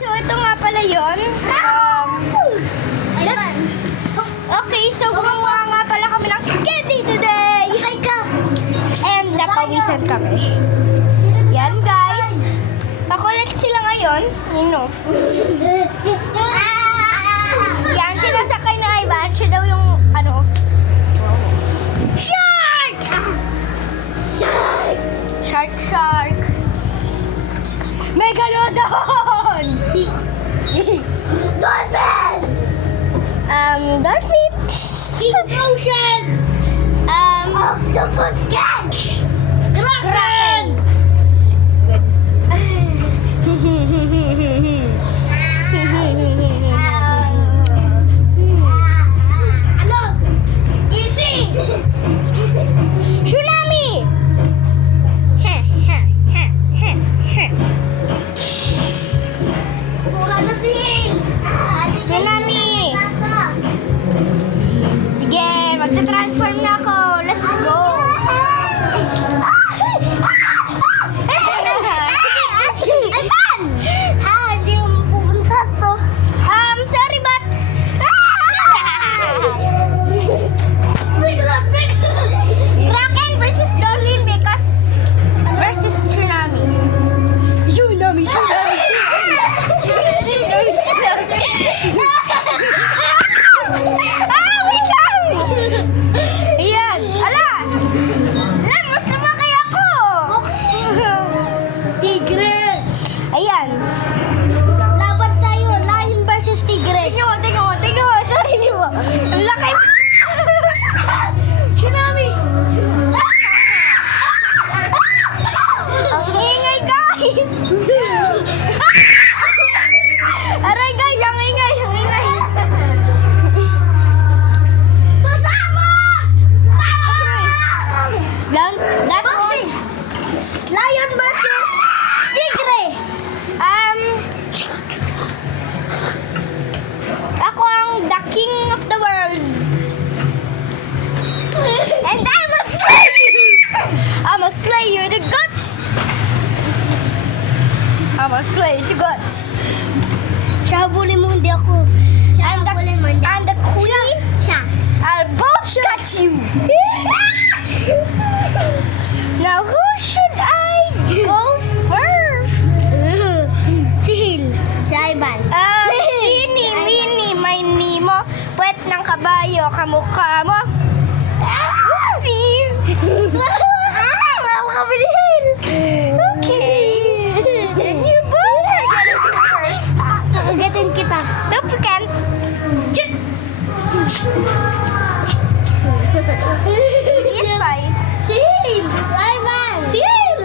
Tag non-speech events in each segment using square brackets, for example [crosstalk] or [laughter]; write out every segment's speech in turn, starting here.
So, ito nga pala yun. Um, let's... Okay, so gumawa nga pala kami ng candy today! Sakay ka! And napawisan kami. Yan, guys. Pakulit sila ngayon. You know. Dolphin! um, [laughs] dolphin. King Ocean! Um, Octopus Cat! Kraken! Ang laki. I'm a slayer the guts! I'm a slayer the guts. Siya, habulin mo, hindi ako. I'm the, I'm the queen. Siya. I'll both touch you. [laughs] now, who should I go first? [laughs] Si Hil. Si Ivan. Ah, Mini, Mini, may Nemo. Puwet ng kabayo, kamukha mo. Si... Sama [laughs] ni Hil. Okay. And [laughs] you both are getting first. Kakagatin kita. You can't. [laughs] Yes, bye. Si Ivan. Si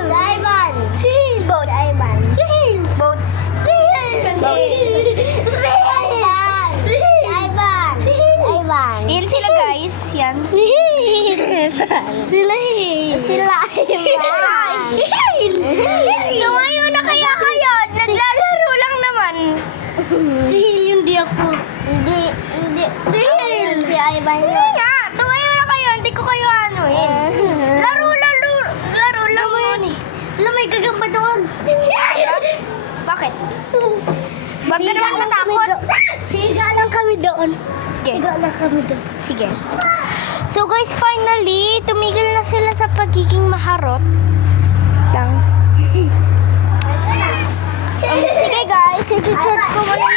Ivan. Hil. Both. Ivan. Hil. Both. Si Hil. Si Hil. Si Ivan. Si Ivan. Si Ivan. Yan sila, guys. Yan. [laughs] Sila Hil. Sila. [laughs] Tumayo na kaya kayo. Naglalaro lang naman. Si Hil yung di ako. Hindi. Hindi. Si Hil. Si Ivan Hindi nga. Tumayo na kayo. Hindi ko kayo ano eh. [laughs] Laro, laro. Laro lang yun eh. Alam, may gagamba doon. Bakit? Wag ka naman matakot. Kami doon. Sige. Higa lang kami doon. Sige. So guys, finally, tumigil na sila sa pagiging maharot. Lang. Um, sige guys, i-charge ko muna